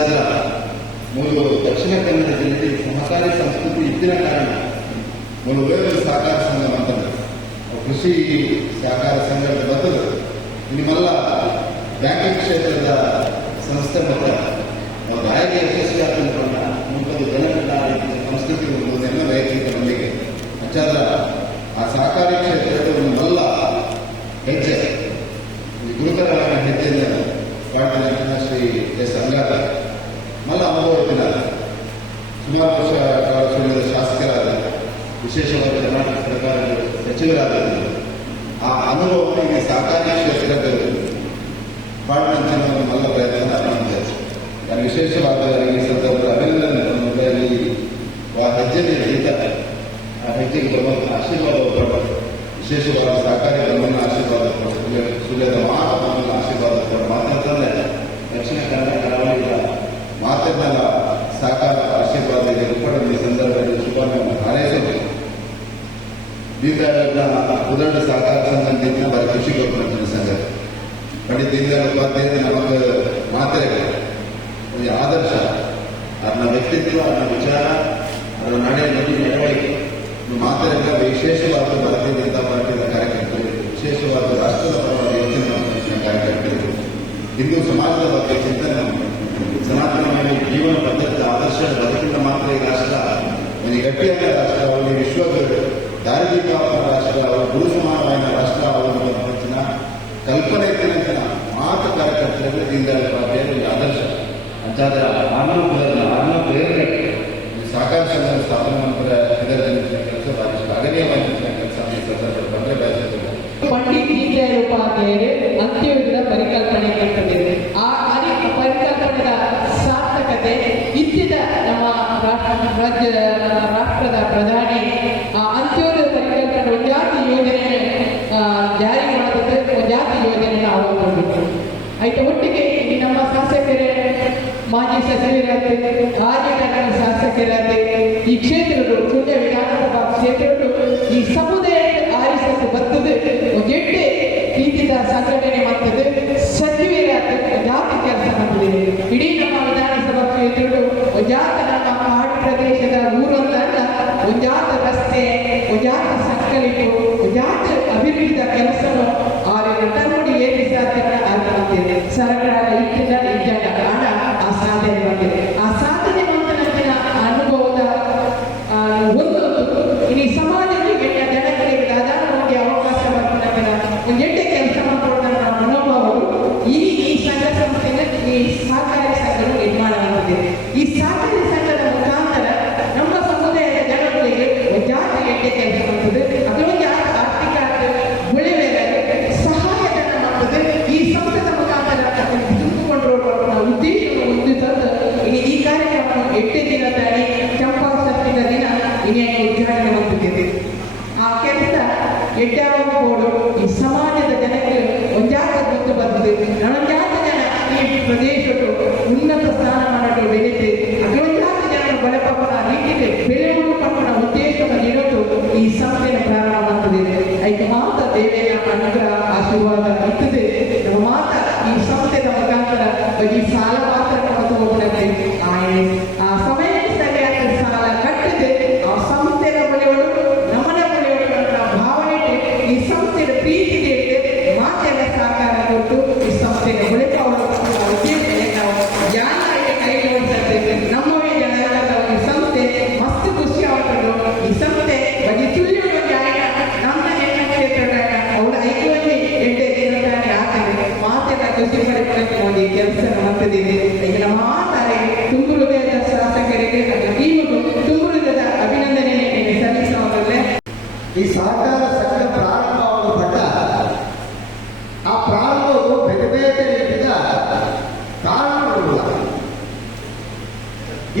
ಅಂಚಾದ್ರ ಮೂಲು ದಕ್ಷಿಣ ಕನ್ನಡ ಜಿಲ್ಲೆಯಲ್ಲಿ ಸಹಕಾರಿ ಸಂಸ್ಕೃತಿ ಇದ್ದಿನ ಕಾರಣ ಮೂಲು ಉಪಯೋಗ ಸಹಕಾರ ಸಂಘ ಅಂತಂದ್ರೆ ಕೃಷಿ ಸಹಕಾರ ಸಂಘದ ಬದಲು ನಿಮ್ಮೆಲ್ಲ ಬ್ಯಾಂಕಿಂಗ್ ಕ್ಷೇತ್ರದ ಸಂಸ್ಥೆ ಮತ್ತು ಒಂದು ಆಯ್ಕೆ ಯಶಸ್ವಿ ಆಗ್ತಿದ್ರಲ್ಲ ಮುಂತಾದ ಜನಗಳ ಸಂಸ್ಕೃತಿ ಎಂಬುದನ್ನು ವೈಯಕ್ತಿಕ ನಂಬಿಕೆ. ಅಂಚಾದ್ರ ಆ ಸಹಕಾರಿ ಕ್ಷೇತ್ರದ ಒಂದು ಮಲ್ಲ ಹೆಜ್ಜೆ. ಈ ಗುರುತರವಾದ ಹೆಜ್ಜೆಯನ್ನು ಕಾಡ್ತಿನ ಶ್ರೀ ಎಸ್ ಅಂಗಾರ ಮಲ್ಲ ಅನುಭವತ್ತಿನ ಸುಮಾರು ವರ್ಷ ಕಾಲ ಶಾಸಕರಾದ, ವಿಶೇಷವಾದ ಕರ್ನಾಟಕ ಸರ್ಕಾರದ ಸಚಿವರಾದ ಆ ಅನುಭವಗಳಿಗೆ ಕ್ಷೇತ್ರದ ಪಾಡ್ನಂಚಿನ ಒಂದು ಮಲ್ಲ ಪ್ರಯತ್ನ ಮಾಡಿದೆ ನಾನು ವಿಶೇಷವಾದ ಈ ಸಂದರ್ಭದ ಅಭಿನಂದನೆ ಮೊದಲಲ್ಲಿ ಆ ಹೆಜ್ಜೆಗೆ ಹಿಡಿತ ಆ ಹೆಜ್ಜೆಗೆ ಬರುವಂಥ ಆಶೀರ್ವಾದ ಕೊಟ್ಟು ವಿಶೇಷವಾದ ಸಹಕಾರಿ ಗಮನ ಆಶೀರ್ವಾದ ಸುಳ್ಯದ ಮಾತನ್ನ ಆಶೀರ್ವಾದ ಕೊಟ್ಟು ಮಾತಾಡ್ತಾರೆ ದಕ್ಷಿಣ ಕನ್ನಡ ಕರಾವಳಿಯ ಮಾತನ್ನ ಸಹಕಾರ ಆಶೀರ್ವಾದ ಇದೆ. ಕೂಡ ಈ ಸಂದರ್ಭದಲ್ಲಿ ಶುಭವನ್ನು ಹಾರೈಸಬೇಕು ದೀನದಯಾಳನ ಉದಂಡ ಸಹಕಾರ ಸಂಘದಿಂದ ಬರ ಖುಷಿ ಕೊಟ್ಟು ಸಂಗತಿ ಪಂಡಿತ್ ದೀನದಯಾಳ್ ಉಪಾಧ್ಯಾಯ ನಮಗೆ ಆದರ್ಶ. ಅದನ್ನ ವ್ಯಕ್ತಿತ್ವ, ಅದನ್ನ ವಿಚಾರ, ಅದರ ನಡೆ ನದಿ ನಡವಳಿಕೆ. ಮಾತ್ರೆಗಳ ವಿಶೇಷವಾದ ಭಾರತೀಯ ಜನತಾ ಪಾರ್ಟಿಯ ಕಾರ್ಯಕರ್ತರು, ವಿಶೇಷವಾದ ರಾಷ್ಟ್ರದ ಪರವಾಗಿ ಯೋಚನೆ ಕಾರ್ಯಕರ್ತರು. ಹಿಂದೂ ಸಮಾಜದ ಬಗ್ಗೆ ಚಿಂತನೆ ಮಾಡಿ, ಜೀವನ ಪದ್ಧತಿ ಆದರ್ಶ ಬದುಕಿನ ಮಾತ್ರ ಈ ರಾಷ್ಟ್ರ. ಒಂದು ಗಟ್ಟಿಯಾದ ರಾಷ್ಟ್ರ ಅವರಿಗೆ ವಿಶ್ವದ ದಾರಿದೀಪ ರಾಷ್ಟ್ರ ಅವರು ಗುರು ಸಮಾನವಾದ ರಾಷ್ಟ್ರ ಅವರು ಹೆಚ್ಚಿನ ಕಲ್ಪನೆ ಇದ್ದಂತಹ ಮಾತು ಕಾರ್ಯಕರ್ತರಲ್ಲಿ ದೀನದಯಾಳ್ ಉಪಾಧ್ಯಾಯರು ಒಂದು ಆದರ್ಶ. ಅಂತಾದ್ರೆ ಆತ್ಮಕೂಲದ ಮಾನವ ಪ್ರೇರಣೆ ಈ ಸಹಕಾರ ಸಂಘದ ಸ್ಥಾಪನೆ ಮಾಡಿದ ಇದರ ಕೆಲಸ ಭಾರಿ ಶ್ಲಾಘನೀಯವಾಗಿರುವ ಕೆಲಸ ಈ ಸಂದರ್ಭದಲ್ಲಿ ಬಂದರೆ ಬಯಸುತ್ತದೆ ಪಂಡಿತ್ ಪರಿಕಲ್ಪನೆ ಪರಿಕಲ್ಪನೆಯ ಸಾರ್ಥಕತೆ ಇದ್ದಿದ ನಮ್ಮ ರಾಜ್ಯದ ರಾಷ್ಟ್ರದ ಪ್ರಧಾನಿ ಅಂತ್ಯೋದಯ ಪರಿಕಲ್ಪನೆ ಜಾತಿ ಯೋಜನೆ ಜಾರಿ ಮಾಡಿದ್ರೆ ಜಾತಿ ಯೋಜನೆ ಆಗೋಗ್ಬಿಟ್ಟು ಆಯ್ತು, ಒಟ್ಟಿಗೆ ಈ ನಮ್ಮ ಶಾಸಕರೇ, ಮಾಜಿ ಸಚಿವರಾದ ಹಾಗೆ ನನ್ನ ಶಾಸಕರಾದ ಈ ಕ್ಷೇತ್ರಗಳು ಸುಳ್ಯ ವಿಧಾನಸಭಾ ಕ್ಷೇತ್ರಗಳು ಈ ಸಮುದಾಯ ಆರಿಸಲು ಬರ್ತದೆ ಎಡ್ಡೆ ರೀತಿಯ ಸಂಘಟನೆ ಮಾಡ್ತದೆ ಸಚಿವರಾದ ಜಾತಿ ಕೆಲಸ ಮಾಡ್ತದೆ ಇಡೀ ನಮ್ಮ ವಿಧಾನಸಭಾ ಕ್ಷೇತ್ರಗಳು ಜಾತ ನಮ್ಮ ಕಾಡು ಪ್ರದೇಶದ ಊರೊಂದಲ್ಲ, ಒಂಜಾತ ರಸ್ತೆ, ಒಂಜಾತ ಸಕ್ಕಲಿಟ್ಟು ಒಂಜಾತ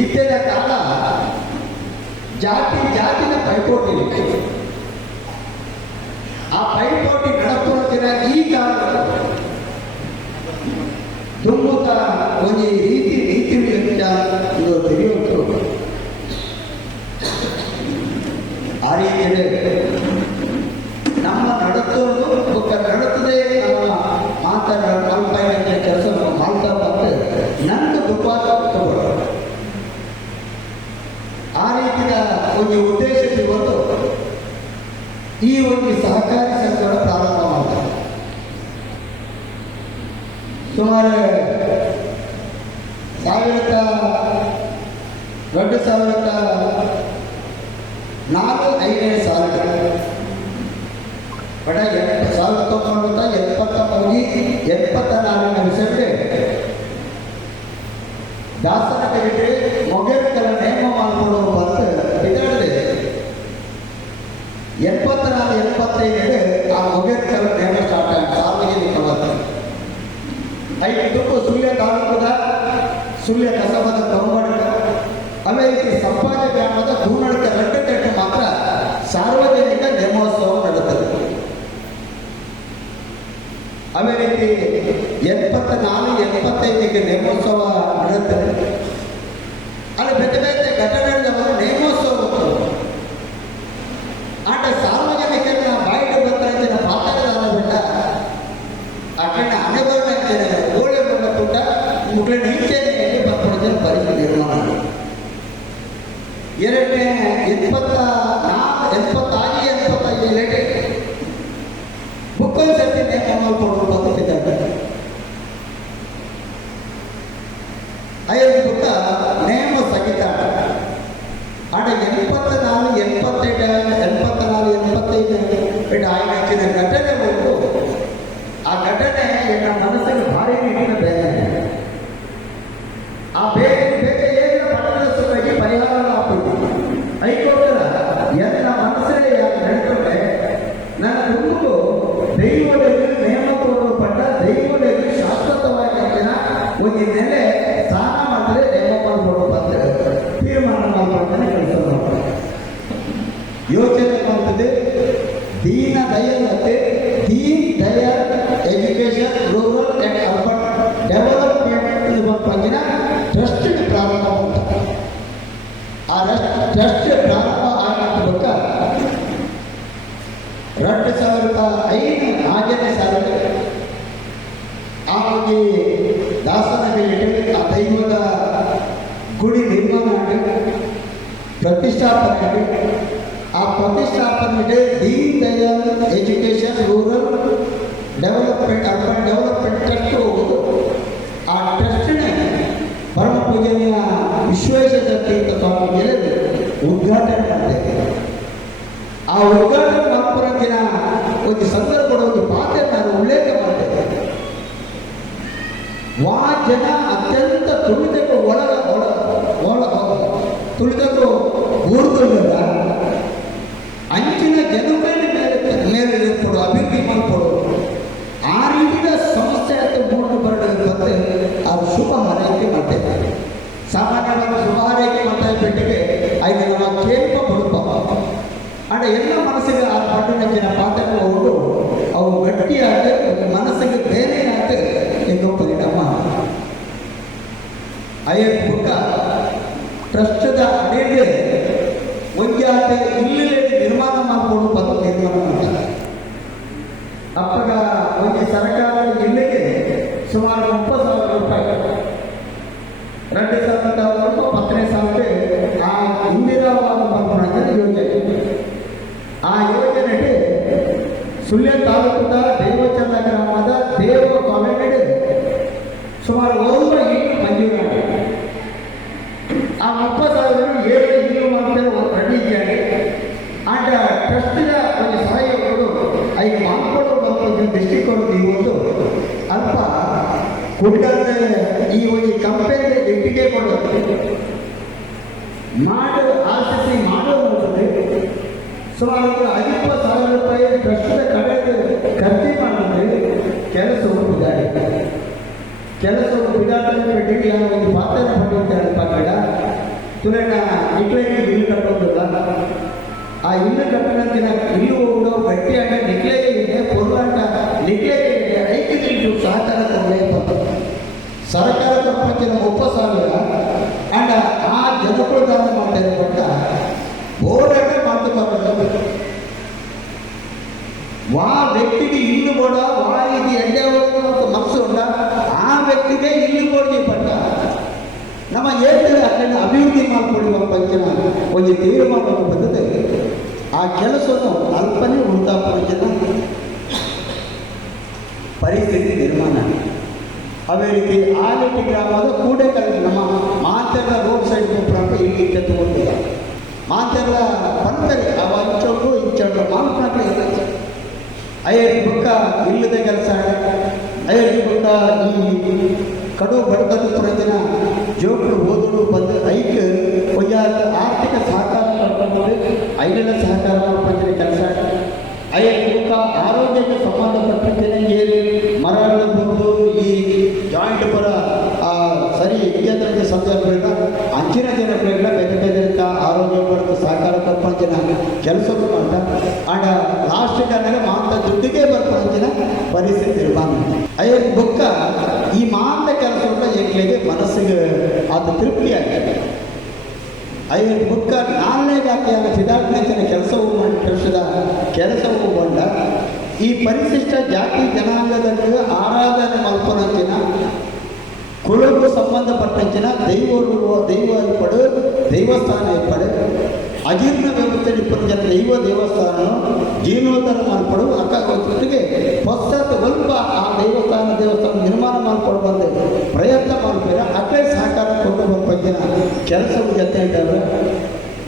ಇದ್ದ ಕಾಲ ಜಾತಿ ಜಾತಿನ ಪೈಪೋಟಿ ಆ ಪೈಪೋಟಿ ನಡಪುತ್ತಿನ ಈ ಕಾಲ ತುಂಬುತ್ತ ಒಂದು ರೀತಿ ರೀತಿ ಇದು ತಿಳಿಯುವುದು ರೀತಿ ನಮ್ಮ ನಡತೋದು ಒಬ್ಬ ನಡತದೆ ನಮ್ಮ ಮಾತಾಡ ಮಲ್ಪಾಯಿನ ಕೆಲಸ ಮಾಡ್ತಾ ಬಂದು ನನ್ನ ದುರ್ವಾದ ತಗೊಳ್ಳೋದು ಆ ರೀತಿಯ ಒಂದು ಉದ್ದೇಶ ಇವತ್ತು ಈ ಒಂದು ಸಹಕಾರಿ ಸಂಘಗಳ ಪ್ರಾರಂಭ ಮಾಡ್ತಾರೆ ಸುಮಾರು ಸಾವಿರದ ಎರಡು ಸಾವಿರದ ನಾಲ್ಕು ಐದನೇ ಸಾವಿರ ಬಡ, ಎಂಟು ಸಾವಿರದ ಒಂಬೈನೂರ ಎಪ್ಪತ್ತ ಮೂಗಿ ಎಪ್ಪತ್ತ ನಾಲ್ಕನೇ ವಿಷಯಕ್ಕೆ ದಾಸನ ಕೈಗೆ ಮೊಗೇರ್ಕರ ನೇಮ ಮಾಡಿಕೊಳ್ಳುವ ಬಂದು ಬಿದ್ದಾಡಿದೆ ಎಪ್ಪತ್ತ ನಾಲ್ಕು ಎಪ್ಪತ್ತೈದಕ್ಕೆ ಆ ಮೊಗೇರ್ಕರ ನೇಮ ಸ್ಟಾರ್ಟ್ ಆಗಿ ಸಾರ್ವಜನಿಕವಾದ ಐದು ಸುಳ್ಯ ತಾಲೂಕದ ಸುಳ್ಯ ಕಸಬದ ಕರುಮಡಕ ಕಸಮದ ರೀತಿ ಸಂಪಾದ ಗ್ರಾಮದ ದೂನಡಕ ಮಾತ್ರ ಸಾರ್ವಜನಿಕ ನೇಮೋತ್ಸವ ನಡೆಯುತ್ತದೆ ಅದೇ ರೀತಿ ಎಪ್ಪತ್ತ ನಾಲ್ಕು ಎಪ್ಪತ್ತೈದಕ್ಕೆ ನೇಮೋತ್ಸವ ನಡೆಯುತ್ತದೆ ಅಲ್ಲಿ ಬೇರೆ ಬೇರೆ ಘಟನೆಗಳು ನೇಮೋತ್ಸವ. ಆಟ ಸಾರ್ವಜನಿಕರನ್ನ ಬಾಯಿಗೆ ಬರ್ತಾ ಮಾತಾಡೋದಲ್ಲ ಬಿಟ್ಟ ಅಕ್ಕಣ್ಣ ಅನುಭವ ಓಳೆ ಬಂದ ಮುಗ್ಳ ಈಚೆ ಬರ್ಕೊಡೋದನ್ನ ಪರಿಸ್ಥಿತಿ ನಿರ್ಮಾಣ ಎರಡನೇ ಎಪ್ಪತ್ತ ಬುಕ್ಕಲ್ ಸರ್ತಿ ನೇಮ ಕೊಡೋದು ದೀನ ದಯಾಳತೆ Deen Dayal education rural and urban development ಪಂಜಿನ trust ಪ್ರಾರಂಭ ಆ ಟ್ರಸ್ಟ್ ಪ್ರಾರಂಭ ಆಗಿದ್ದಕ್ಕ ಎರಡು ಸಾವಿರದ ಐದು ನಾಲ್ಕನೇ ಸಾವಿರ ಆ ಒಂದು ಮೇಲೆ ಆ ದೈವದ ಗುಡಿ ನಿರ್ಮಾಣ ಮಾಡಿ ಪ್ರತಿಷ್ಠಾಪನೆ ಆ ಪ್ರತಿಷ್ಠಾಪನೆಗೆ Deen Dayal education rural development urban development trust ಹೋಗೋದು ಆ ಟ್ರಸ್ಟ್ನ ಪರಮ ಪೂಜನೀಯ ವಿಶ್ವೇಶ್ವರ ಅಂತ ಸ್ವಾಮಿಗಳಿಗೆ ಉದ್ಘಾಟನೆ ಮಾಡಿದೆ ಆ ಉದ್ಘಾಟನೆ ಮಾಡ್ಕೊಳಕಿನ ಒಂದು ಸಂದರ್ಭದ ಒಂದು ಪಾತ್ರ ನಾನು ಉಲ್ಲೇಖ ಮಾಡಿದೆ ವಾ ಜನ ಏಳು ಅದನ್ನು ಅಭಿವೃದ್ಧಿ ಮಾಡಿಕೊಳ್ಳುವ ಪಂಚನ ಒಂದು ತೀರ್ಮಾನವನ್ನು ಬಂದಿದೆ. ಆ ಕೆಲಸವನ್ನು ಅಲ್ಪನೆ ಉಂಟ ಪಂಚನ ಪರಿಸ್ಥಿತಿ ನಿರ್ಮಾಣ. ಅದೇ ರೀತಿ ಆಲೆಟ್ಟಿ ಗ್ರಾಮದ ಕೂಡೆಕಲ್ಲಿ ನಮ್ಮ ಮಾಂತೆಲ್ಲ ರೋಡ್ ಸೈಡ್ ಪ್ರಾಂತ ಇಲ್ಲಿ ತಗೊಂಡಿಲ್ಲ ಮಾಂತೆಲ್ಲ ಬರ್ತಾರೆ ಅವ ಅಂಚೋಡು ಇಂಚೋಡು ಮಾಂತ್ನಾಕ್ಲೆ ಅಯ್ಯ ಬುಕ್ಕ ಇಲ್ಲದ ಕೆಲಸ ಬುಕ್ಕ ಈ ಕಡು ಬಡತನ ಪ್ರಯೋಜನ ಜೋಕರು ಓದಲು ಬಂದು ಐಕ್ ಒಂದು ಆರ್ಥಿಕ ಸಹಕಾರ ಮಾಡ್ಕೊಂಡು ಐದನ ಸಹಕಾರ ಮಾಡ್ಕೊಂಡ್ರೆ ಕೆಲಸ. ಬುಕ್ಕ ಆರೋಗ್ಯಕ್ಕೆ ಸಂಬಂಧಪಟ್ಟಂತೆ ಏರಿ ಮರಗಳು ಬಂದು ಈ ಜಾಯಿಂಟ್ ಪರ ಆ, ಸರಿ ಇತ್ಯಾದಿ ಸಂದರ್ಭಗಳಿಂದ ಅಂಚಿನ ಜನಗಳಿಂದ ಬೇರೆ ಬೇರೆ ರೀತಿಯ ಆರೋಗ್ಯ ಪಡೆದು ಸಹಕಾರ ಕಲ್ಪಂಚಿನ ಕೆಲಸಗಳು ಮಾಡ್ದ ಆಂಡ ಲಾಸ್ಟ್ ಕಾರಣ ಮಾಂತ ದುಡ್ಡಿಗೆ ಬರ್ಪಂಚಿನ ಪರಿಸ್ಥಿತಿ ನಿರ್ಮಾಣ ಅಯ್ಯ ಬುಕ್ಕ, ಈ ಮಾಂತ ಕೆಲಸ ಏಕ್ಲೆಗೆ ಮನಸ್ಸಿಗೆ ಅದು ತೃಪ್ತಿ ಅಯ್ಯ ಐದು ಬುಕ್ಕ ನಾಲ್ನೇ ಜಾತಿಯಾದ ಸಿದ್ಧಾರ್ಥನ ಕೆಲಸವು ಮಾಡಿ, ಕೆಲಸದ ಕೆಲಸವು ಕೊಂಡ ಈ ಪರಿಶಿಷ್ಟ ಜಾತಿ ಜನಾಂಗದಲ್ಲಿ ಆರಾಧನೆ ಮಲ್ಪನಂಚಿನ ಕುಳುಗು ಸಂಬಂಧಪಟ್ಟಂಚಿನ ದೈವ ದೈವ ಏರ್ಪಡು ದೈವಸ್ಥಾನ ಏರ್ಪಡು ಅಜೀರ್ಣ ವ್ಯವಸ್ಥೆ ಇಪ್ಪತ್ತು ದೈವ ದೇವಸ್ಥಾನ, ಜೀರ್ಣೋದ್ಧಾರ ಅಕ್ಕ ಜೊತೆಗೆ ಹೊಸ ಸ್ವಲ್ಪ ಆ ದೇವಸ್ಥಾನ ದೇವಸ್ಥಾನ ನಿರ್ಮಾಣ ಮಾಡಿಕೊಂಡು ಬಂದೆ ಪ್ರಯತ್ನ ಮಾಡ್ಬೇಡ. ಅಕ್ಕೇ ಸಹಕಾರ ಕೊಟ್ಟು ಬಂದಿನ ಕೆಲಸದ ಜೊತೆ ಇದ್ದಾರೆ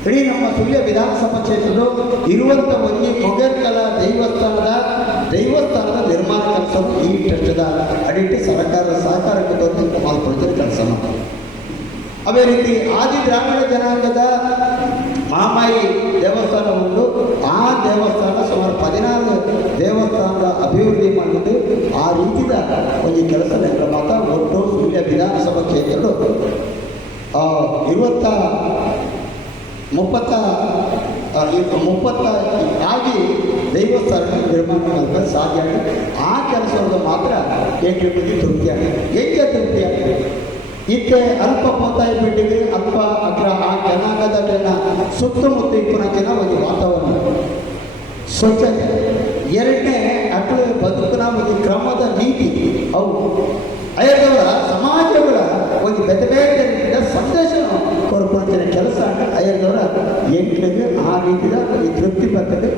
ಇಡೀ ನಮ್ಮ ಸುಳ್ಯ ವಿಧಾನಸಭಾ ಕ್ಷೇತ್ರದ ಇರುವಂಥ ಒಂದು ಕೊಗೆರ್ಕಲ ದೇವಸ್ಥಾನದ ದೇವಸ್ಥಾನದ ನಿರ್ಮಾಣ ಕೆಲಸವು ಈ ಟ್ರಸ್ಟದ ಅಡಿಟ್ಟು ಸರ್ಕಾರದ ಸಹಕಾರಕ್ಕೆ ಬಂದು ಮಾಡ್ಕೊಳ್ತಾರೆ ಕೆಲಸ ಮಾಡ್ತಾರೆ. ಅದೇ ರೀತಿ ಆದಿ ಗ್ರಾಮೀಣ ಜನಾಂಗದ ಮಾಮಾಯಿ ದೇವಸ್ಥಾನ ಉಂಟು. ಆ ದೇವಸ್ಥಾನ ಸುಮಾರು ಹದಿನಾರು ದೇವಸ್ಥಾನದ ಅಭಿವೃದ್ಧಿ ಮಾಡಿದ್ದು. ಆ ರೀತಿಯ ಒಂದು ಕೆಲಸ ಮಾತ್ರ ಒಟ್ಟು ಸುಳ್ಯ ವಿಧಾನಸಭಾ ಕ್ಷೇತ್ರಗಳು ಇವತ್ತ ಮುಪ್ಪತ್ತ ಮುಪ್ಪತ್ತ ಆಗಿ ದೇವಸ್ಥಾನ ನಿರ್ಮಾಣ ಸಾಧ್ಯ ಆಗಿದೆ. ಆ ಕೆಲಸವನ್ನು ಮಾತ್ರ ಏಕೆ ತೃಪ್ತಿಯಾಗಿದೆ. ಏಕೆ ತೃಪ್ತಿಯಾಗಿದೆ? ಈಕೆ ಅಲ್ಪ ಪೋತಾಯಿ ಬಿಟ್ಟಿಗೆ ಅಲ್ಪ ಅಗ್ರ ಆ ಜನಾಂಗದ ಜನ, ಸುತ್ತಮುತ್ತ ಇಪ್ಪನ ಜನ ಒಂದು ವಾತಾವರಣ. ಸ್ವಚ್ಛತೆ. ಎರಡನೇ ಅಟ್ಲೆ ಬದುಕಿನ ಒಂದು ಕ್ರಮದ ನೀತಿ. ಅವು ಅಯ್ಯದವರ, ಸಮಾಜಗಳ ಒಂದು ರೀತಿಯ ಸಂದೇಶ ಕೊಡ್ಕೊಳ್ತಿರೋ ಕೆಲಸ ಅಯ್ಯದವರ ಎಂಟ್ಲಿಗೆ ಆ ರೀತಿಯ ಈ ತೃಪ್ತಿ ಬರ್ತದೆ.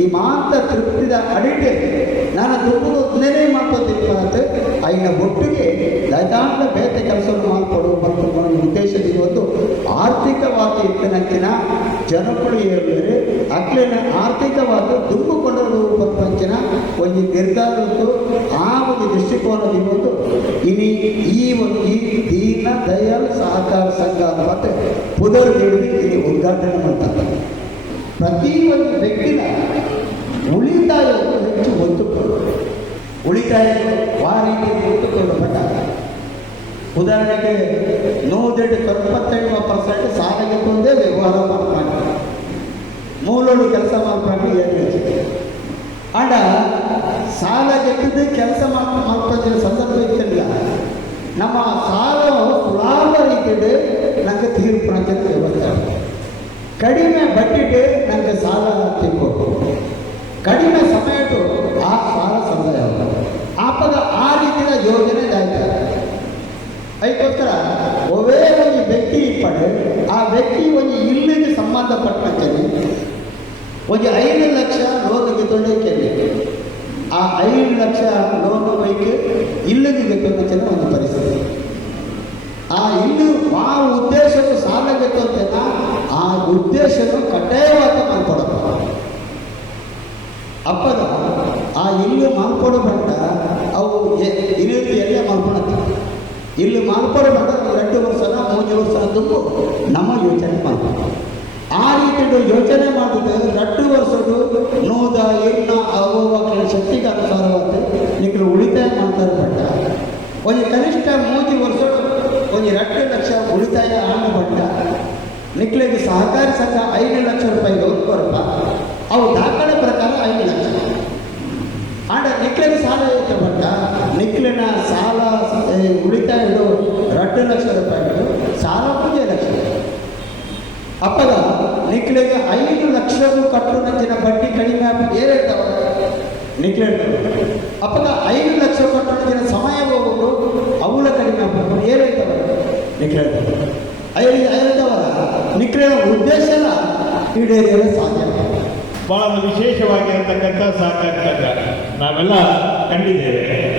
ಈ ಮಾತ್ರ ತೃಪ್ತಿದ ಅಡಿಗೆ ನಾನು ದುಡ್ಡು ಮಾಡ್ಕೊತೀನಿ ಅಂತ ಐನ ಒಟ್ಟಿಗೆ ದೈತಾಂತ ಬೇತೆ ಕೆಲಸವನ್ನು ಮಾಡಿಕೊಡು ಮತ್ತು ಉದ್ದೇಶದ ಒಂದು ಆರ್ಥಿಕವಾಗಿ ಇಟ್ಟಿನಕ್ಕಿನ ಜನಗಳು ಏರಿದರೆ ಅಕ್ಲಿನ ಆರ್ಥಿಕವಾಗಿ ದುಂಬುಕೊಂಡರು ಪ್ರಪಂಚನ ಒಂದು ನಿರ್ಧಾರದ್ದು ಆ ಒಂದು ದೃಷ್ಟಿಕೋನದ ಇವತ್ತು ಇನಿ ಈ ಒಂದು ದೀನ ದಯಾಳ್ ಸಹಕಾರ ಸಂಘ ಅನ್ನುವಂತೆ ಪುನರ್ ಇಲ್ಲಿ ಉದ್ಘಾಟನೆ ಮಾಡ್ತಾರೆ. ಪ್ರತಿ ಒಂದು ವ್ಯಕ್ತಿನ ಕೊಡು ಉಳಿತಾಯ ಆ ರೀತಿಯಲ್ಲಿ ಒತ್ತುಕೊಂಡು ಉದಾಹರಣೆಗೆ ಉದಾಹರಣೆಗೆ ದೇಟ್ ತೊಂಬತ್ತೆಂಟು ಪರ್ಸೆಂಟ್ ಸಾರಿಗೆ ತಂದೇ ವ್ಯವಹಾರ ಮಾಡ್ತಾರೆ ಮೂಲೋಡು ಕೆಲಸ ಮಾಡ್ಕೊಂಡು ಏನು ಹೆಚ್ಚಿದೆ ಆಂಡ ಸಾಲ ಗೆಟ್ಟಿದ್ದು ಕೆಲಸ ಮಾಡ್ಕೊಂಡಿರೋ ಸಂದರ್ಭ ಇತ್ತಿಲ್ಲ. ನಮ್ಮ ಸಾಲ ಸುಲಾಭ ರೀತಿಯಲ್ಲಿ ನನಗೆ ತೀರ್ಪು ವ್ಯವಸ್ಥೆ. ಕಡಿಮೆ ಬಡ್ಡಿಗೆ ನನಗೆ ಸಾಲ ತಿಳ್ಕೊಟ್ಟು ಕಡಿಮೆ ಸಮಯದ್ದು ಆ ಸಾಲ ಸಮಯ ಆಪದ ಆ ರೀತಿಯ ಯೋಜನೆ ಆಯ್ತು. ಅದಕ್ಕೋಸ್ಕರ ಒವೇ ಒಂದು ವ್ಯಕ್ತಿ ಪಡೆ ಆ ವ್ಯಕ್ತಿ ಒಂದು ಇಲ್ಲಿಗೆ ಸಂಬಂಧಪಟ್ಟಂತೆ ಒಂದು ಐದು ಲಕ್ಷ ಲೋನಿಗೆ ತೊಂದರೆ ಆ ಐದು ಲಕ್ಷ ಲೋನ್ ಬೈಕ್ ಇಲ್ಲಿಗೆ ತೊಂದರೆ ಒಂದು ಪರಿಸ್ಥಿತಿ. ಆ ಇಲ್ಲಿ ಆ ಉದ್ದೇಶವು ಸಾಲ ತೊಂದೆನ ಆ ಉದ್ದೇಶನು ಕಡ್ಡಾಯವಾಗಿ ಅಪ್ಪದ ಆ ಇಲ್ಲು ಮಾಡ್ಕೊಡಬಟ್ಟ ಅವು ಇಲ್ಲಿ ಎಲ್ಲ ಮಾಡ್ಕೊಳತ್ತೆ ಇಲ್ಲಿ ಮಾಡ್ಕೊಡಬೇಡ ಎರಡು ವರ್ಷನ, ಮೂರು ವರ್ಷ ತುಂಬು ನಮ್ಮ ಯೋಚನೆ ಮಾಡ್ಬೇಕು ಆ ರೀತಿ ಯೋಚನೆ ಮಾಡಿದ್ರೆ ಎರಡು ವರ್ಷದ್ದು ನೂದ ಎಣ್ಣ ಅವ ಶಕ್ತಿಗೆ ಅನುಸಾರವಾದ ನೀವು ಉಳಿತಾಯ ಮಾಡ್ತಾರೆ ಬಟ್ಟ ಒಂದು ಕನಿಷ್ಠ ಮೂರು ವರ್ಷ ಒಂದು ಎರಡು ಲಕ್ಷ ಉಳಿತಾಯ ಆಗ ಬಟ್ಟ ನಿಕ್ಲಿಗೆ ಸಹಕಾರಿ ಸಂಘ ಐದು ಲಕ್ಷ ರೂಪಾಯಿ ಲೋನ್ ಕೊರಪ ಅವು ದಾಖಲೆ ಲಕ್ಷ ಆಂಡ ನಿಕ್ಲಿನ ಸಾಲ ಐತೆ ಬಟ್ಟ ನಿಕ್ಲಿನ ಸಾಲ ಉಳಿತಾಯ ಇಡು ಎರಡು ಲಕ್ಷ ರೂಪಾಯಿಗಳು ಸಾಲ ಪೂಜೆ ಲಕ್ಷ. ಅಪ್ಪದ ನಿಕ್ಲಿಗೆ ಐದು ಲಕ್ಷ ಕಟ್ಟು ಬಡ್ಡಿ ಕಡಿಮೆ ಆಗಿ ಇರ್ತಾವ. ನಿಕ್ಲೆ ಅಪ್ಪಗ ಐದು ಲಕ್ಷ ಕಟ್ಟು ಸಮಯ ಹೋಗೋದು ಅವಳ ಕಡಿಮೆ ಆಗ್ಬೇಕು ಏರಿರ್ತಾವ ನೆಕ್ಲೆ ಐದು, ಐದವರ ನಿಗ್ರಹ ಉದ್ದೇಶನ ಈಡೇರಲು ಸಾಧ್ಯ. ಬಹಳ ವಿಶೇಷವಾಗಿರತಕ್ಕಂಥ ಸಂಘ ನಾವೆಲ್ಲ ಕಂಡಿದ್ದೇವೆ.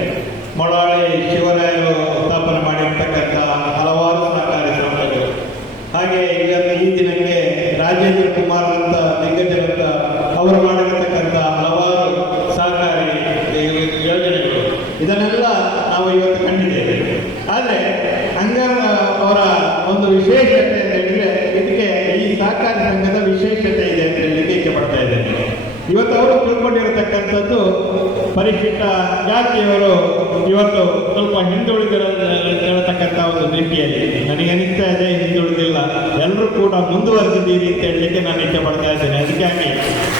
ಮುಂದುವರೆದಿದ್ದೀರಿ ಅಂತ ಹೇಳಲಿಕ್ಕೆ ನಾನು ಇಚ್ಛೆ ಪಡ್ತಾ ಇದ್ದೇನೆ. ಅದಕ್ಕಾಗಿ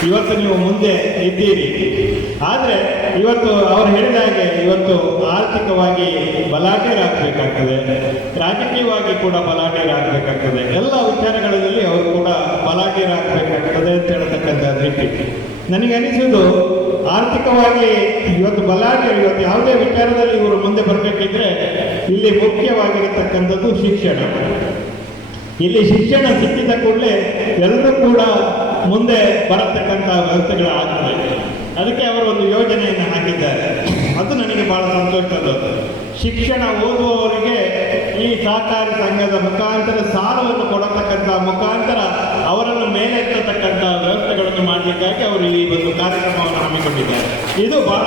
ಇವತ್ತು ನೀವು ಮುಂದೆ ಇದ್ದೀರಿ. ಆದರೆ ಇವತ್ತು ಅವರು ಹೇಳಿದ ಹಾಗೆ ಇವತ್ತು ಆರ್ಥಿಕವಾಗಿ ಬಲಾಢ್ಯರಾಗಬೇಕಾಗ್ತದೆ. ರಾಜಕೀಯವಾಗಿ ಕೂಡ ಬಲಾಢ್ಯರಾಗಬೇಕಾಗ್ತದೆ. ಎಲ್ಲ ವಿಚಾರಗಳಲ್ಲಿ ಅವರು ಕೂಡ ಬಲಾಢ್ಯರಾಗಬೇಕಾಗ್ತದೆ ಅಂತ ಹೇಳ್ತಕ್ಕಂಥ ರೀತಿ ನನಗೆ ಅನಿಸೋದು ಆರ್ಥಿಕವಾಗಿ ಇವತ್ತು ಬಲಾಢ್ಯ ಇವತ್ತು ಯಾವುದೇ ವಿಚಾರದಲ್ಲಿ ಇವರು ಮುಂದೆ ಬರಬೇಕಿದ್ರೆ ಇಲ್ಲಿ ಮುಖ್ಯವಾಗಿರತಕ್ಕಂಥದ್ದು ಶಿಕ್ಷಣ. ಇಲ್ಲಿ ಶಿಕ್ಷಣ ಸಿಕ್ಕಿದ ಕೂಡಲೇ ಎಲ್ಲರೂ ಕೂಡ ಮುಂದೆ ಬರತಕ್ಕಂಥ ವ್ಯವಸ್ಥೆಗಳಾಗ್ತದೆ ಅದಕ್ಕೆ ಅವರು ಒಂದು ಯೋಜನೆಯನ್ನು ಹಾಕಿದ್ದಾರೆ. ಅದು ನನಗೆ ಬಹಳ ಸಂತೋಷ ಶಿಕ್ಷಣ ಓದುವವರಿಗೆ ಈ ಸಹಕಾರಿ ಸಂಘದ ಮುಖಾಂತರ ಸಾಲವನ್ನು ಕೊಡತಕ್ಕಂಥ ಮುಖಾಂತರ ಅವರನ್ನು ಮೇಲೆತ್ತತಕ್ಕಂಥ ವ್ಯವಸ್ಥೆಗಳನ್ನು ಮಾಡಲಿಕ್ಕಾಗಿ ಅವರು ಈ ಒಂದು ಕಾರ್ಯಕ್ರಮವನ್ನು ಹಮ್ಮಿಕೊಂಡಿದ್ದಾರೆ. ಇದು ಬಹಳ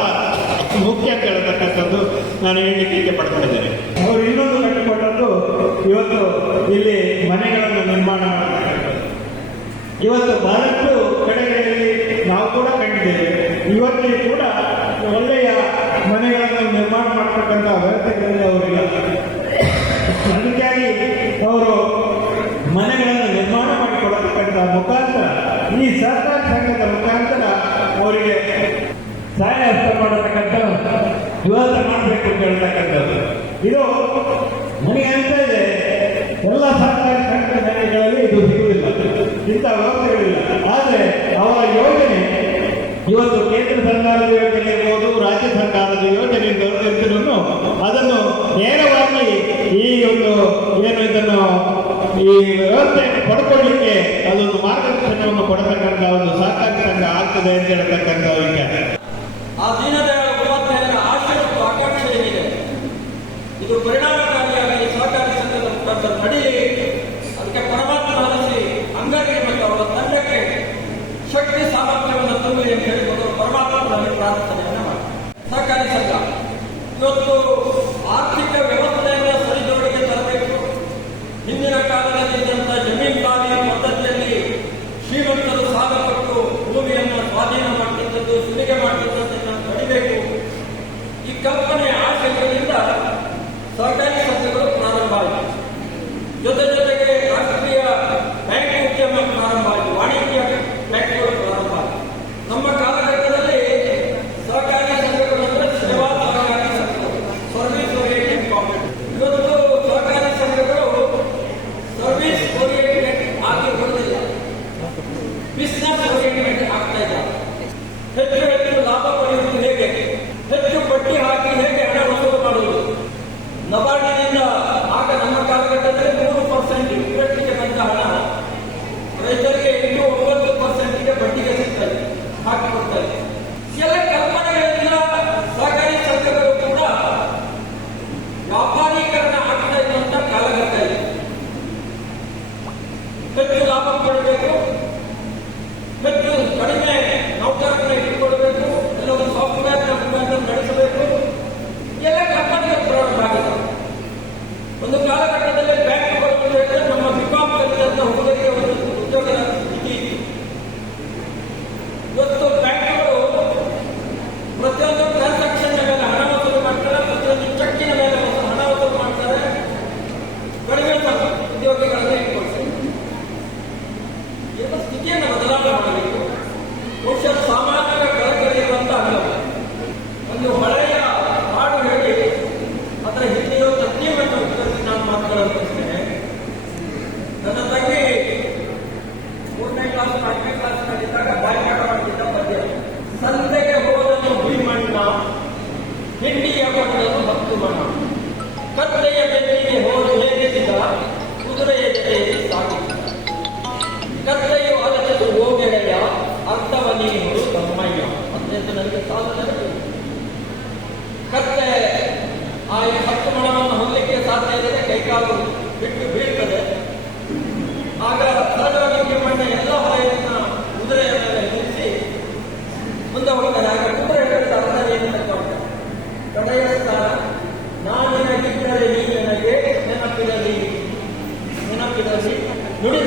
ಮುಖ್ಯ ಕೇಳತಕ್ಕಂಥದ್ದು ನಾನು ಇಚ್ಛೆ ಪಡ್ತಾ ಇದ್ದೇನೆ ಅವರು ಇವತ್ತು ಇಲ್ಲಿ ಮನೆಗಳನ್ನು ನಿರ್ಮಾಣ ಇವತ್ತು ಬಹಳಷ್ಟು ಕಡೆಗಳಲ್ಲಿ ನಾವು ಕೂಡ ಕಂಡಿದ್ದೇವೆ. ಇವತ್ತಿಗೆ ಕೂಡ ಒಳ್ಳೆಯ ಮನೆಗಳನ್ನು ನಿರ್ಮಾಣ ಮಾಡತಕ್ಕಂಥ ವ್ಯವಸ್ಥೆಗಳಲ್ಲಿ ಅವರಿಲ್ಲ. ಅದಕ್ಕಾಗಿ ಅವರು ಮನೆಗಳನ್ನು ನಿರ್ಮಾಣ ಮಾಡಿಕೊಡತಕ್ಕಂಥ ಮುಖಾಂತರ, ಈ ಸರ್ಕಾರ ಸಂಘದ ಮುಖಾಂತರ ಅವರಿಗೆ ಸಹಾಯ ಹಸ್ತ ಮಾಡತಕ್ಕಂಥ ವ್ಯವಸ್ಥೆ ಮಾಡಬೇಕು ಅಂತ ಹೇಳ್ತಕ್ಕಂಥದ್ದು. ಇದು ನನಗೆ ಅಂತ ಇದೆ ಎಲ್ಲ ಸರ್ಕಾರಿ ಸಂಘಟನೆಗಳಲ್ಲಿ ಇದು ಸಿಗುವುದಿಲ್ಲ. ಇಂಥ ವ್ಯವಸ್ಥೆಗಳಿಲ್ಲ. ಆದರೆ ಅವರ ಯೋಜನೆ, ಇವತ್ತು ಕೇಂದ್ರ ಸರ್ಕಾರದ ಯೋಜನೆ ಇರ್ಬೋದು, ರಾಜ್ಯ ಸರ್ಕಾರದ ಯೋಜನೆ ಇದ್ದರೂ ಅದನ್ನು ನೇರವಾಗಿ ಈ ಒಂದು ಏನು ಇದನ್ನು ಈ ವ್ಯವಸ್ಥೆಯನ್ನು ಪಡ್ಕೊಳ್ಳಿಕ್ಕೆ ಅದೊಂದು ಮಾರ್ಗದರ್ಶನವನ್ನು ಕೊಡತಕ್ಕಂಥ ಒಂದು ಸಹಕಾರಿ ಸಂಘ ಆಗ್ತದೆ ಅಂತ ಹೇಳ್ತಕ್ಕಂಥ ವಿಚಾರ. ಆ ದೀನದಯಾಳ ಉಪಾಧ್ಯಾಯರ ಆಕಾಂಕ್ಷೆ ಏನಿದೆ ಇದು ಪರಿಣಾಮ ನಡೀಲಿ ಅದಕ್ಕೆ ಪರಮಾತ್ಮ ಹರಿಸಿ ಮತ್ತು ಅವರ ಶಕ್ತಿ ಸಾಮರ್ಥ್ಯವನ್ನು ತುಂಬಿ ಅಂತ ಹೇಳಿ ಮೊದಲು ಪರಮಾತ್ಮ ನಮಗೆ ಪ್ರಾರ್ಥನೆಯನ್ನ ಕತ್ತೆ ಆ ಈ ಮಣವನ್ನು ಹೊಂದಲಿಕ್ಕೆ ಸಾಧ್ಯ ಇಲ್ಲದೆ ಕೈಕಾಲು ಬಿಟ್ಟು ಬೀಳ್ತದೆ. ಆಗ ಸಹಜವಾಗಿ ಕಿಮ್ಮಣ್ಣ ಎಲ್ಲ ಹೊರೆಯನ್ನ ಕುದುರೆಯ ಮೇಲೆ ನಿಲ್ಲಿಸಿ ಮುಂದೆ ಹೋಗ್ತಾರೆ ಆಗ ಕುದುರೆ ಹೇಳಿದ ಅರ್ಥ ಏನು ತಗೊಂಡ ಕಡೆಯ ಸ್ಥಾನ ನಾನು ನಿನಗಿದ್ದರೆ ನೀ ನನಗೆ ನೆನಪಿರಲಿ ನೆನಪಿರಲಿ. ನುಡಿ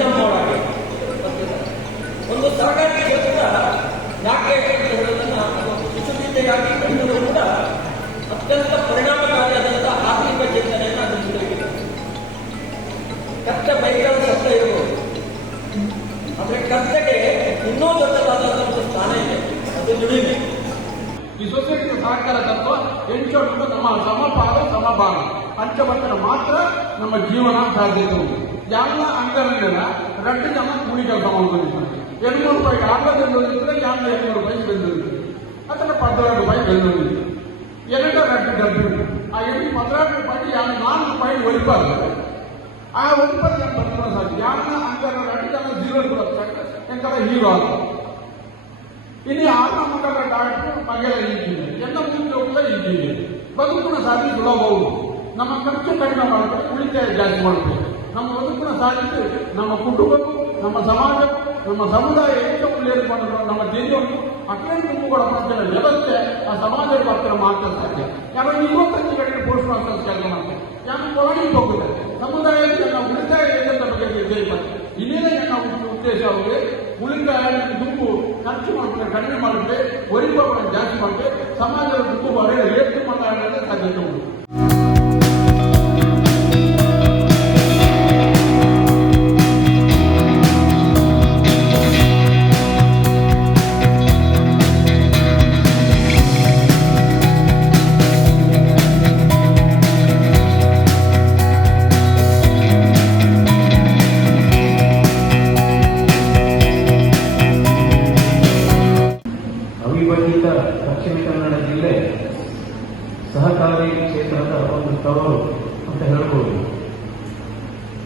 ಇದು ನಮ್ಮ ಸಮಪಾದ ಸಮಭಾಗ. ಪಂಚವರ್ತನ ಮಾತ್ರ ನಮ್ಮ ಜೀವನ ಸಾಧ್ಯತೆ ಉಂಟು ಎಲ್ಲ ಅಂಗರನ್ನೆಲ್ಲ ರಡ್ಡು ನಮ್ಮ ಕೂಲಿ ಕೆಲಸ ಮಾಡ್ಕೊಂಡಿದ್ದಾರೆ. ಎರಡ್ನೂರು ರೂಪಾಯಿ ಆಗ ಬೆಂದೋದಿದ್ರೆ ಯಾರ ಎರಡ್ನೂರು ರೂಪಾಯಿ ಬೆಂದೋದಿದೆ ಅಥವಾ ಪದ್ನಾಲ್ಕು ರೂಪಾಯಿ ಬೆಂದೋದಿದೆ ಎರಡು ರಡ್ಡು ಡಬ್ಬಿ ಆ ಎರಡು ಪದ್ನಾಲ್ಕು ರೂಪಾಯಿ ಯಾರು ನಾಲ್ಕು ರೂಪಾಯಿ ಒಲಿಪಾರ್ದು ಆ ಒಲಿಪದ ಸಾಧ್ಯ. ಅಂಗರ ರಡ್ಡು ಜೀವನ ಕೊಡೋದು ಎಂತ ಹೀರೋ ಆಗ್ತದೆ ಇനി ಆ ಮಕ್ಕಳ ಡಾಕ್ಟರ್ ಮಗಳ ಇಂಜಿನಿಯರ್ ಎಲ್ಲ ಉದ್ಯೋಗದ ಇಂಜಿನಿಯರ್ ಬದುಕಿನ ಸಾಧನೆ ಸುಲಭಬಹುದು ನಮ್ಮ ಖರ್ಚು ಕಡಿಮೆ ಮಾಡಬೇಕು ಉಳಿತಾಯ ಜಾಸ್ತಿ ಮಾಡಬೇಕು ನಮ್ಮ ಬದುಕಿನ ಸಾಧ್ಯತೆ ನಮ್ಮ ಕುಟುಂಬಕ್ಕೂ ನಮ್ಮ ಸಮಾಜಕ್ಕೂ ನಮ್ಮ ಸಮುದಾಯ ಎಷ್ಟು ಒಳ್ಳೆಯದು ಮಾಡಬೇಕು ನಮ್ಮ ಜಿಲ್ಲೆಯನ್ನು ಅಕ್ರಮ ತುಂಬುಗಳ ಮಧ್ಯದ ವ್ಯವಸ್ಥೆ ಆ ಸಮಾಜದ ಪಾತ್ರ ಮಾತ್ರ ಸಾಧ್ಯ. ಯಾರು ಇವತ್ತಂದು ಕಡೆ ಪೋಸ್ಟ್ ಮಾಸ್ಟರ್ ಕೆಲಸ ಮಾಡ್ತಾರೆ. ಯಾರು ಕೊರಡಿಗೆ ಹೋಗುತ್ತೆ ಸಮುದಾಯಕ್ಕೆ ನಮ್ಮ ಉಳಿತಾಯ ಬಗ್ಗೆ ಇದೇ ಇನ್ನೇನೇ ನನ್ನ ಉದ್ದೇಶ ಅವರಿಗೆ ಉಳಿತಾಯ ದುಡ್ಡು ಖರ್ಚು ಮಾಡಿದ್ರೆ ಕಡಿಮೆ ಮಾಡಿದ್ರೆ ವೈಭವವನ್ನು ಜಾಸ್ತಿ ಮಾಡಿದ್ರೆ ಸಮಾಜದ ದುಡ್ಡು ಹೊರಗೆ ಏರ್ತು ಮಾತಾಡೋದೇ ಸಾಧ್ಯತೆ ಉಂಟು ಅವಿಭಜಿತ ದಕ್ಷಿಣ ಕನ್ನಡ ಜಿಲ್ಲೆ ಸಹಕಾರಿ ಕ್ಷೇತ್ರದ ಒಂದು ತವರು ಅಂತ ಹೇಳ್ಬೋದು.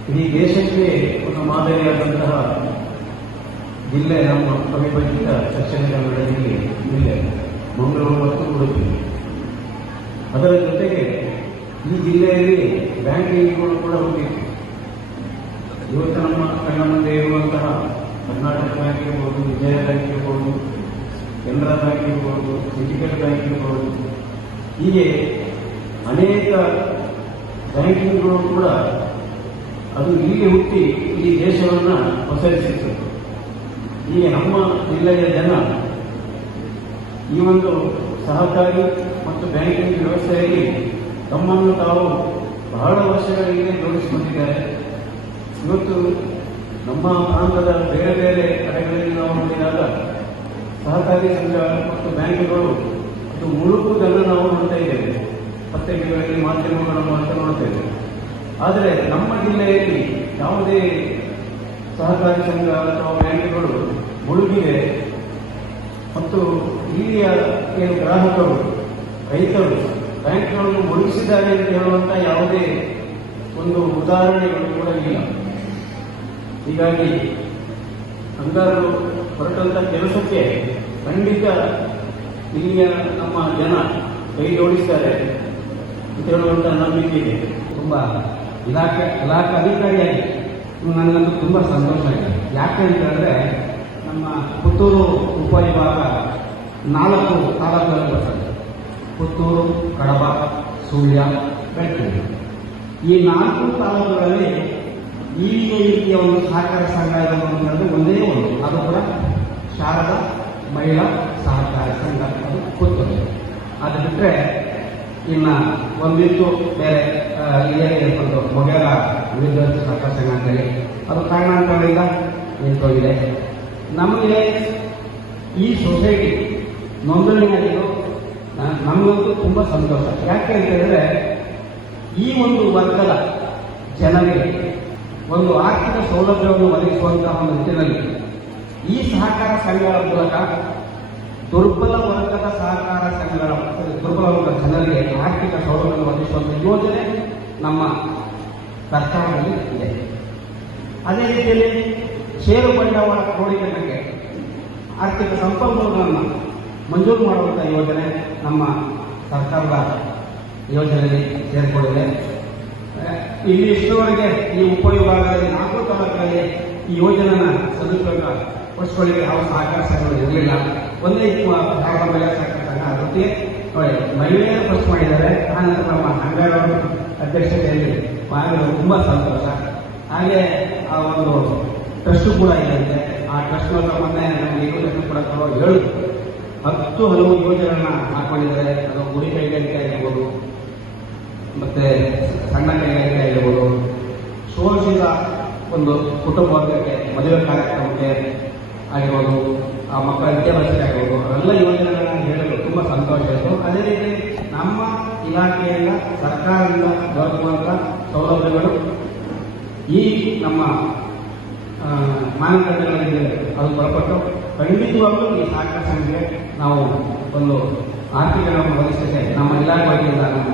ಇಡೀ ದೇಶಕ್ಕೆ ಒಂದು ಮಾದರಿಯಾದಂತಹ ಜಿಲ್ಲೆ ನಮ್ಮ ಅವಿಭಜಿತ ದಕ್ಷಿಣ ಕನ್ನಡ ಜಿಲ್ಲೆ ಜಿಲ್ಲೆ ಮಂಗಳೂರು ಮತ್ತು ಉಡುಪಿ. ಅದರ ಜೊತೆಗೆ ಈ ಜಿಲ್ಲೆಯಲ್ಲಿ ಬ್ಯಾಂಕಿಂಗ್ಗಳು ಕೂಡ ಹೋಗಿತ್ತು ಇವತ್ತು ನಮ್ಮ ಕಣ್ಣ ಮುಂದೆ ಇರುವಂತಹ ಕರ್ನಾಟಕ ಬ್ಯಾಂಕ್ ಇರ್ಬೋದು, ವಿಜಯ ಬ್ಯಾಂಕ್ ಇರ್ಬೋದು ಕೆನರಾ ಬ್ಯಾಂಕ್ ಇರ್ಬೋದು ಸಿಂಡಿಕೇಟ್ ಬ್ಯಾಂಕ್ ಇರ್ಬೋದು ಹೀಗೆ ಅನೇಕ ಬ್ಯಾಂಕಿಂಗ್ಗಳು ಕೂಡ ಅದು ಇಲ್ಲಿ ಹುಟ್ಟಿ ಈ ದೇಶವನ್ನು ಪಸರಿಸಿತು ಹೀಗೆ ನಮ್ಮ ಜಿಲ್ಲೆಯ ಜನ ಈ ಒಂದು ಸಹಕಾರಿ ಮತ್ತು ಬ್ಯಾಂಕಿಂಗ್ ವ್ಯವಸ್ಥೆಯಲ್ಲಿ ತಮ್ಮನ್ನು ತಾವು ಬಹಳ ವರ್ಷಗಳಿಗೆ ಜೋಡಿಸಿಕೊಂಡಿದ್ದಾರೆ. ಇವತ್ತು ನಮ್ಮ ಪ್ರಾಂತದ ಬೇರೆ ಬೇರೆ ಕಡೆಗಳಲ್ಲಿ ನಾವು ನೋಡಿದಾಗ ಸಹಕಾರಿ ಸಂಘ ಮತ್ತು ಬ್ಯಾಂಕ್ಗಳು ಅದು ಮುಳುಗುವುದನ್ನು ನಾವು ನೋಡ್ತಾ ಇದ್ದೇವೆ. ಪತ್ರಿಕೆಗಳಲ್ಲಿ ಮಾಧ್ಯಮಗಳ ಮೂಲಕ ನೋಡ್ತೇವೆ ಆದರೆ ನಮ್ಮ ಜಿಲ್ಲೆಯಲ್ಲಿ ಯಾವುದೇ ಸಹಕಾರಿ ಸಂಘ ಅಥವಾ ಬ್ಯಾಂಕ್ಗಳು ಮುಳುಗಿವೆ ಮತ್ತು ಇಲ್ಲಿಯ ಏನು ಗ್ರಾಹಕರು, ರೈತರು ಬ್ಯಾಂಕ್ಗಳನ್ನು ಮುಳುಗಿಸಿದ್ದಾರೆ ಅಂತ ಹೇಳುವಂತ ಯಾವುದೇ ಒಂದು ಉದಾಹರಣೆಗಳು ಕೂಡ ಇಲ್ಲ. ಹೀಗಾಗಿ ಅಂಗಾರರು ಹೊರಟಂತ ಕೆಲಸಕ್ಕೆ ಖಂಡಿತ ಇಲ್ಲಿಯ ನಮ್ಮ ಜನ ಕೈ ಜೋಡಿಸ್ತಾರೆ ಅಂತ ಹೇಳುವಂತ ನಂಬಿಕೆ ಇದೆ. ತುಂಬ ಇಲಾಖೆ ಇಲಾಖೆ ಅಧಿಕಾರಿಯಾಗಿ ನನಗಂತೂ ತುಂಬ ಸಂತೋಷ ಇದೆ. ಯಾಕೆ ಅಂತ ಹೇಳಿದ್ರೆ ನಮ್ಮ ಪುತ್ತೂರು ಉಪವಿಭಾಗ ನಾಲ್ಕು ತಾಲೂಕುಗಳಲ್ಲಿ ಬರ್ತದೆ. ಪುತ್ತೂರು, ಕಡಬ ಸುಳ್ಯ ಬೆಟ್ಟ ಈ ನಾಲ್ಕು ತಾಲೂಕುಗಳಲ್ಲಿ ಈ ರೀತಿಯ ಒಂದು ಸಹಕಾರ ಸಂಘ ಅನ್ನೋದು ಒಂದೇ ಒಂದು. ಅದು ಕೂಡ ಶಾರದಾ ಮಹಿಳಾ ಸಹಕಾರ ಸಂಘ ಅದು ಪುತ್ತೂರು ಅದು ಬಿಟ್ಟರೆ ಇನ್ನ ಒಂದಿತ್ತು ಬೇರೆ ಇಲ್ಲೇ ಒಂದು ಮೊಗೇರ ವಿದ್ಯುತ್ ಸಹಕಾರ ಸಂಘ ಅಂತೇಳಿ ಅದು ಕಾರಣಾಂತರಗಳಿಂದ ನಿಂತೋಗಿದೆ ನಮಗೆ ಈ ಸೊಸೈಟಿ ನೋಂದಣಿ ಆಗಿದ್ದು ನ- ನಮಗಂತೂ ತುಂಬ ಸಂತೋಷ. ಯಾಕೆ ಅಂತ ಹೇಳಿದ್ರೆ ಈ ಒಂದು ವರ್ಗದ ಜನರಿಗೆ ಒಂದು ಆರ್ಥಿಕ ಸೌಲಭ್ಯವನ್ನು ಒದಗಿಸುವಂತಹ ಒಂದು ನಿಟ್ಟಿನಲ್ಲಿ ಈ ಸಹಕಾರ ಸಂಘಗಳ ಮೂಲಕ ದುರ್ಬಲ ವರ್ಗದ ಸಹಕಾರ ಸಂಘಗಳ ದುರ್ಬಲ ವರ್ಗದ ಜನರಿಗೆ ಆರ್ಥಿಕ ಸೌಲಭ್ಯವನ್ನು ಒದಗಿಸುವಂತಹ ಯೋಜನೆ ನಮ್ಮ ಸರ್ಕಾರದಲ್ಲಿ ಇದೆ. ಅದೇ ರೀತಿಯಲ್ಲಿ ಷೇರು ಬಂಡವಾಳ ಕ್ರೋಢೀಕರಣಕ್ಕೆ ಆರ್ಥಿಕ ಸಂಪನ್ಮೂಲಗಳನ್ನು ಮಂಜೂರು ಮಾಡುವಂತಹ ಯೋಜನೆ ನಮ್ಮ ಸರ್ಕಾರದ ಯೋಜನೆಯಲ್ಲಿ ಸೇರಿಕೊಂಡಿದೆ. ಇಲ್ಲಿ ಇಷ್ಟರವರೆಗೆ ಈ ಉಪವಿಭಾಗದಲ್ಲಿ ನಾಲ್ಕು ತಾಲೂಕಲ್ಲಿ ಈ ಯೋಜನೆನ ಸದುಪಯೋಗ ಪಡಿಸ್ಕೊಳ್ಳಿಕ್ಕೆ ಯಾವ ಸಹಕಾರ ಸಂಘಗಳು ಇರಲಿಲ್ಲ. ಒಂದೇ ಧಾರವಾಡ ಮಹಿಳಾ ಸಹಕಾರ ಸಂಘ ಅದಕ್ಕೆ ಮಹಿಳೆಯರು ಫಸ್ಟ್ ಮಾಡಿದ್ದಾರೆ. ಆನಂತರ ನಮ್ಮ ಹಂಗಾರ ಅಧ್ಯಕ್ಷತೆಯಲ್ಲಿ ಮಾಡಿರೋದು ತುಂಬಾ ಸಂತೋಷ. ಹಾಗೆ ಆ ಒಂದು ಟ್ರಸ್ಟ್ ಕೂಡ ಇದೆ ಆ ಟ್ರಸ್ಟ್ ಮೊನ್ನೆ ನಮಗೆ ಯೋಜನೆ ಕೂಡ ಹೇಳುತ್ತೆ. ಹತ್ತು ಹಲವು ಯೋಜನೆಗಳನ್ನ ಹಾಕೊಂಡಿದ್ದಾರೆ. ಅದು ಗುಡಿ ಕೈಗಾರಿಕೆ ಆಗಿರ್ಬೋದು ಮತ್ತೆ ಸಣ್ಣ ಕೈಗಾರಿಕೆ ಆಗಿರ್ಬೋದು ಶೋಷಿತ ಒಂದು ಕುಟುಂಬ ವರ್ಗಕ್ಕೆ ಮದುವೆ ಕಾರ್ಯಕ್ರಮಕ್ಕೆ ಆಗಿರ್ಬೋದು ಆ ಮಕ್ಕಳ ವಿದ್ಯಾಭ್ಯಾಸಕ್ಕೆ ಆಗಿರ್ಬೋದು ಅವೆಲ್ಲ ಯೋಜನೆಗಳನ್ನ ಹೇಳಲು ತುಂಬ ಸಂತೋಷ ಇತ್ತು. ಅದೇ ರೀತಿ ನಮ್ಮ ಇಲಾಖೆಯಿಂದ ಸರ್ಕಾರದಿಂದ ದೊರಕುವಂಥ ಸೌಲಭ್ಯಗಳು ಈ ನಮ್ಮ ಆ, ಮಾನದಂಡಗಳಿಗೆ ಅದು ಒಳಪಟ್ಟು ಖಂಡಿತವಾಗ್ಲೂ ಈ ಸಹಕಾರ ನಾವು ಒಂದು ಆರ್ಥಿಕ ಒದಗಿಸಿದೆ ನಮ್ಮ ಇಲಾಖೆ ವತಿಯಿಂದ ನಾನು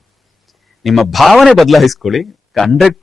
ನಿಮ್ಮ ಭಾವನೆ ಬದಲಾಯಿಸ್ಕೊಳ್ಳಿ. ಹಂಡ್ರೆಡ್